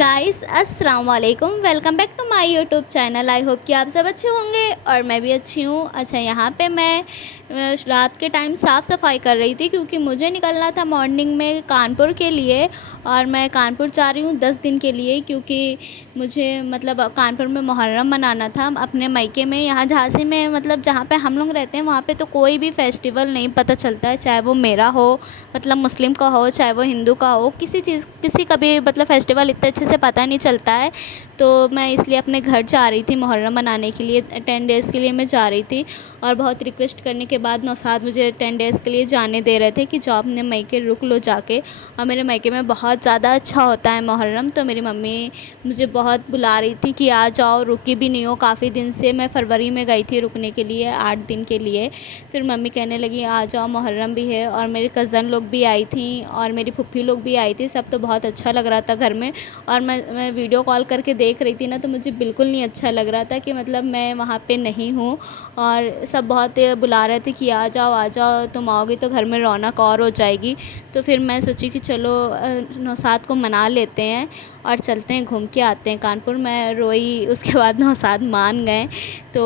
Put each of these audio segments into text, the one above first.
Guys अस्सलाम वालेकुम, welcome back to my YouTube channel. I hope कि आप सब अच्छे होंगे और मैं भी अच्छी हूँ। अच्छा, यहाँ पे मैं रात के टाइम साफ़ सफाई कर रही थी क्योंकि मुझे निकलना था मॉर्निंग में कानपुर के लिए। और मैं कानपुर जा रही हूँ 10 दिन के लिए क्योंकि मुझे मतलब कानपुर में मुहर्रम मनाना था अपने मायके में। यहाँ झांसी में मतलब जहाँ पे हम लोग रहते हैं वहाँ पे तो कोई भी फेस्टिवल नहीं पता चलता है, चाहे वो मेरा हो मतलब मुस्लिम का हो, चाहे वो हिंदू का हो, किसी का भी मतलब फेस्टिवल इतने अच्छे से पता नहीं चलता है। तो मैं इसलिए अपने घर जा रही थी मुहर्रम मनाने के लिए। 10 डेज़ के लिए मैं जा रही थी और बहुत रिक्वेस्ट करने के बाद नौसाद मुझे 10 डेज़ के लिए जाने दे रहे थे कि जाओ अपने मायके रुक लो जाके। और मेरे मायके में बहुत ज़्यादा अच्छा होता है मुहर्रम, तो मेरी मम्मी मुझे बहुत बुला रही थी कि आ जाओ, रुकी भी नहीं हो काफ़ी दिन से। मैं फरवरी में गई थी रुकने के लिए 8 दिन के लिए। फिर मम्मी कहने लगी आ जाओ, मुहर्रम भी है। और मेरे कज़न लोग भी आई थी और मेरी फूफी लोग भी आई थी। सब तो बहुत अच्छा लग रहा था घर में। और मैं वीडियो कॉल करके देख रही थी ना, तो मुझे बिल्कुल नहीं अच्छा लग रहा था कि मतलब मैं वहाँ पे नहीं हूँ। और सब बहुत बुला रहे थे कि आ जाओ, तुम आओगी तो घर में रौनक और हो जाएगी। तो फिर मैं सोची कि चलो नौसाद को मना लेते हैं और चलते हैं, घूम के आते हैं कानपुर। मैं रोई, उसके बाद नौसाद मान गए। तो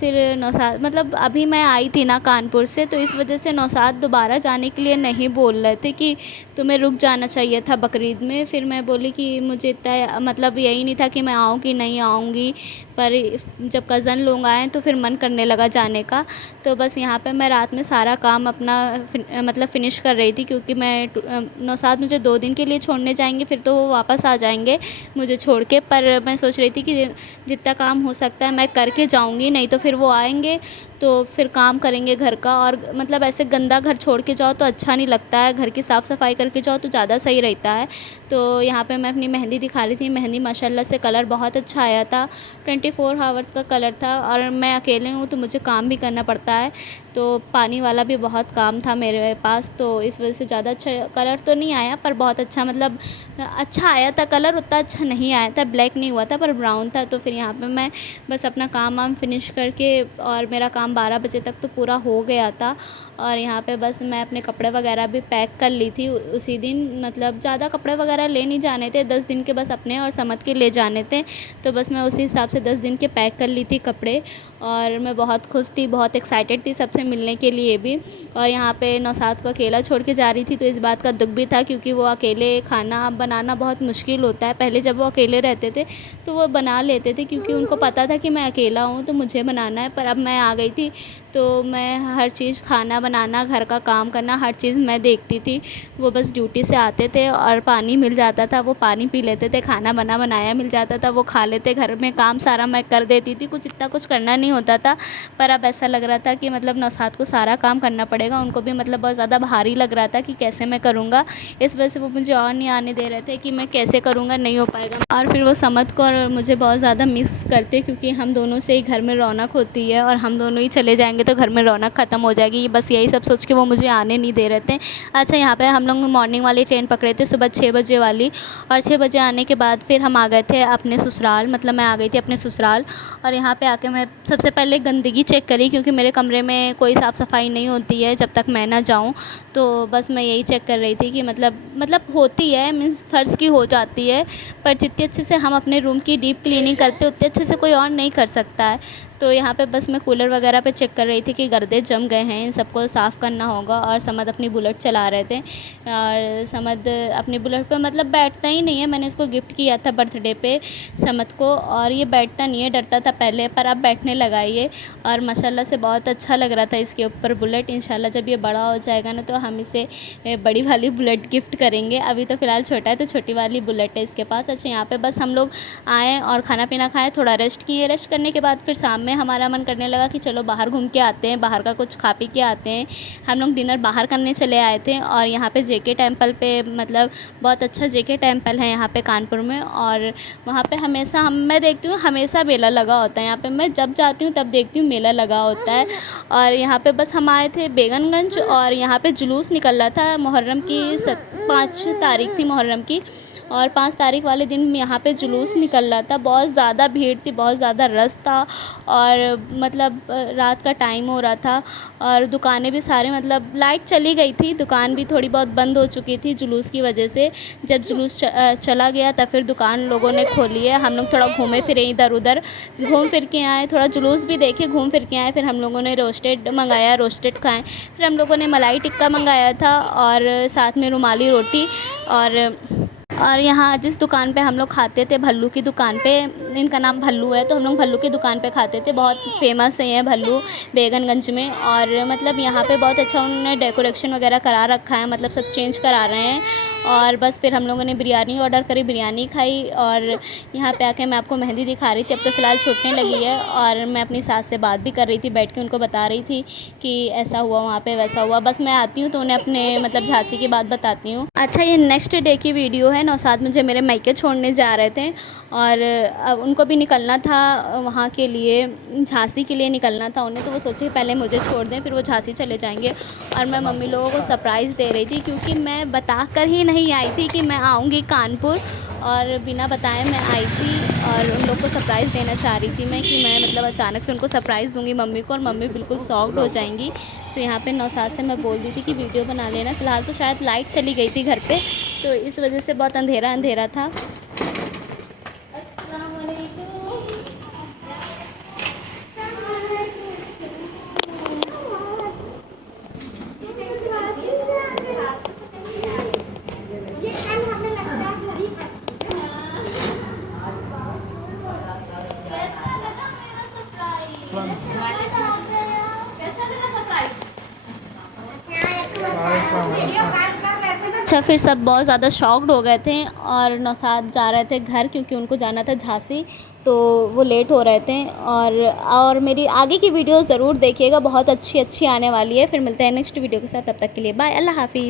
फिर नौसाद मतलब अभी मैं आई थी ना कानपुर से, तो इस वजह से नौसाद दोबारा जाने के लिए नहीं बोल रहे थे कि तुम्हें रुक जाना चाहिए था बकरीद में। फिर मैं बोली कि मुझे इतना मतलब यही नहीं था कि मैं आऊँ कि नहीं आऊँगी, पर जब कज़न लोग आए तो फिर मन करने लगा जाने का। तो बस यहाँ पे मैं रात में सारा काम अपना मतलब फ़िनिश कर रही थी क्योंकि मैं नौसाद मुझे 2 दिन के लिए छोड़ने जाएंगे, फिर तो वो वापस आ जाएंगे मुझे छोड़ के। पर मैं सोच रही थी कि जितना काम हो सकता है मैं करके जाऊँगी, नहीं तो फिर वो आएंगे तो फिर काम करेंगे घर का। और मतलब ऐसे गंदा घर छोड़ के जाओ तो अच्छा नहीं लगता है, घर की साफ़ सफाई करके जाओ तो ज़्यादा सही रहता है। तो यहाँ पे मैं अपनी मेहंदी दिखा रही थी। मेहंदी माशाल्लाह से कलर बहुत अच्छा आया था, 24 आवर्स का कलर था। और मैं अकेले हूँ तो मुझे काम भी करना पड़ता है, तो पानी वाला भी बहुत काम था मेरे पास, तो इस वजह से ज़्यादा अच्छा कलर तो नहीं आया, पर बहुत अच्छा मतलब अच्छा आया था कलर। उतना अच्छा नहीं आया था, ब्लैक नहीं हुआ था पर ब्राउन था। तो फिर यहाँ पे मैं बस अपना काम वाम फिनिश करके, और मेरा काम 12 बजे तक तो पूरा हो गया था। और यहाँ पे बस मैं अपने कपड़े वगैरह भी पैक कर ली थी उसी दिन। मतलब ज़्यादा कपड़े वगैरह ले नहीं जाने थे, 10 दिन के बस अपने और समद के ले जाने थे। तो बस मैं उसी हिसाब से 10 दिन के पैक कर ली थी कपड़े। और मैं बहुत खुश थी, बहुत एक्साइटेड थी सबसे मिलने के लिए भी। और यहाँ पे नौसाद को अकेला छोड़ के जा रही थी तो इस बात का दुख भी था क्योंकि वो अकेले खाना बनाना बहुत मुश्किल होता है। पहले जब वो अकेले रहते थे तो वो बना लेते थे क्योंकि उनको पता था कि मैं अकेला हूँ तो मुझे बनाना है। पर अब मैं आ गई थी तो मैं हर चीज़, खाना बनाना, घर का काम करना, हर चीज़ मैं देखती थी। वो बस ड्यूटी से आते थे और पानी मिल जाता था, वो पानी पी लेते थे, खाना बना बनाया मिल जाता था, वो खा लेते। घर में काम सारा मैं कर देती थी, कुछ इतना कुछ करना नहीं होता था। पर अब ऐसा लग रहा था कि मतलब नौसाद को सारा काम करना पड़ेगा, उनको भी मतलब बहुत ज़्यादा भारी लग रहा था कि कैसे मैं करूँगा। इस वजह से वो मुझे और नहीं आने दे रहे थे कि मैं कैसे करूँगा, नहीं हो पाएगा। और फिर वो समद को और मुझे बहुत ज़्यादा मिस करते क्योंकि हम दोनों से ही घर में रौनक होती है और हम दोनों ही चले जाएंगे तो घर में रौनक ख़त्म हो जाएगी। बस यही सब सोच के वो मुझे आने नहीं दे रहे थे। अच्छा, यहाँ पे हम लोग मॉर्निंग वाली ट्रेन पकड़े थे सुबह 6 बजे वाली। और 6 बजे आने के बाद फिर हम आ गए थे अपने ससुराल, मतलब मैं आ गई थी अपने ससुराल। और यहाँ पे आके मैं सबसे पहले गंदगी चेक करी क्योंकि मेरे कमरे में कोई साफ़ सफाई नहीं होती है जब तक मैं ना जाऊँ। तो बस मैं यही चेक कर रही थी कि मतलब होती है, मीन्स फ़र्ज़ की हो जाती है, पर जितने अच्छे से हम अपने रूम की डीप क्लीनिंग करते उतने अच्छे से कोई और नहीं कर सकता है। तो यहाँ पे बस मैं कूलर वगैरह पे चेक कर रही थी कि गर्दे जम गए हैं, इन सबको साफ़ करना होगा। और समद अपनी बुलेट चला रहे थे और समद अपनी बुलेट पे मतलब बैठता ही नहीं है। मैंने इसको गिफ्ट किया था बर्थडे पे समद को, और ये बैठता नहीं है, डरता था पहले, पर अब बैठने लगा ये। और माशाल्लाह से बहुत अच्छा लग रहा था इसके ऊपर बुलेट। इंशाल्लाह जब ये बड़ा हो जाएगा ना तो हम इसे बड़ी वाली बुलेट गिफ्ट करेंगे। अभी तो फ़िलहाल छोटा है तो छोटी वाली बुलेट है इसके पास। अच्छा, यहाँ पे बस हम लोग आए और खाना पीना खाए, थोड़ा रेस्ट किए। रेस्ट करने के बाद फिर शाम में हमारा मन करने लगा कि चलो बाहर घूम के आते हैं, बाहर का कुछ खा पी के आते हैं। हम लोग डिनर बाहर करने चले आए थे। और यहाँ पे जेके टेम्पल पे मतलब बहुत अच्छा जेके टेम्पल है यहाँ पे कानपुर में। और वहाँ पे हमेशा मैं देखती हूँ हमेशा मेला लगा होता है। यहाँ पे मैं जब जाती हूँ तब देखती हूँ मेला लगा होता है। और यहाँ पे बस हम आए थे बेगनगंज और यहाँ पे जुलूस निकल रहा था मुहर्रम की 5 तारीख थी मुहर्रम की। और 5 तारीख वाले दिन यहाँ पे जुलूस निकल रहा था। बहुत ज़्यादा भीड़ थी, बहुत ज़्यादा रश था और मतलब रात का टाइम हो रहा था और दुकानें भी सारे मतलब लाइट चली गई थी, दुकान भी थोड़ी बहुत बंद हो चुकी थी जुलूस की वजह से। जब जुलूस चला गया तब फिर दुकान लोगों ने खोली है। हम लोग थोड़ा घूमे फिरे, इधर उधर घूम फिर के आए, थोड़ा जुलूस भी देखे, घूम फिर के आए। फिर हम लोगों ने रोस्टेड मंगाया, रोस्टेड खाएँ। फिर हम लोगों ने मलाई टिक्का मंगाया था और साथ में रुमाली रोटी। और यहाँ जिस दुकान पे हम लोग खाते थे, भल्लू की दुकान पे, इनका नाम भल्लू है, तो हम लोग भल्लू की दुकान पे खाते थे। बहुत फेमस है ये भल्लू बेगनगंज में। और मतलब यहाँ पे बहुत अच्छा उन्होंने डेकोरेशन वगैरह करा रखा है, मतलब सब चेंज करा रहे हैं। और बस फिर हम लोगों ने बिरयानी ऑर्डर करी, बिरयानी खाई। और यहाँ पे आके मैं आपको मेहंदी दिखा रही थी, अब तो फ़िलहाल छूटने लगी है। और मैं अपनी सास से बात भी कर रही थी, बैठ के उनको बता रही थी कि ऐसा हुआ वहाँ पे, वैसा हुआ। बस मैं आती हूँ तो उन्हें अपने मतलब झांसी की बात बताती हूँ। अच्छा, ये नेक्स्ट डे की वीडियो है। नौशाद मुझे मेरे मायके छोड़ने जा रहे थे और अब उनको भी निकलना था वहाँ के लिए, झांसी के लिए निकलना था उन्हें। तो वो सोचे पहले मुझे छोड़ दें, फिर वो झांसी चले जाएंगे। और मैं मम्मी लोगों को सरप्राइज़ दे रही थी, क्योंकि मैं बता कर ही नहीं आई थी कि मैं आऊँगी कानपुर, और बिना बताए मैं आई थी। और उन लोग को सरप्राइज़ देना चाह रही थी मैं, कि मैं मतलब अचानक से उनको सरप्राइज़ दूंगी मम्मी को, और मम्मी बिल्कुल शॉक्ड हो जाएंगी। तो यहाँ पे नौशाद से मैं बोल दी थी कि वीडियो बना लेना। फ़िलहाल तो शायद लाइट चली गई थी घर पे, तो इस वजह से बहुत अंधेरा अंधेरा था। अच्छा, फिर सब बहुत ज़्यादा शॉक्ड हो गए थे और नौशाद जा रहे थे घर, क्योंकि उनको जाना था झांसी, तो वो लेट हो रहे थे। और मेरी आगे की वीडियो ज़रूर देखिएगा, बहुत अच्छी अच्छी आने वाली है। फिर मिलते हैं नेक्स्ट वीडियो के साथ, तब तक के लिए बाय, अल्लाह हाफ़िज़।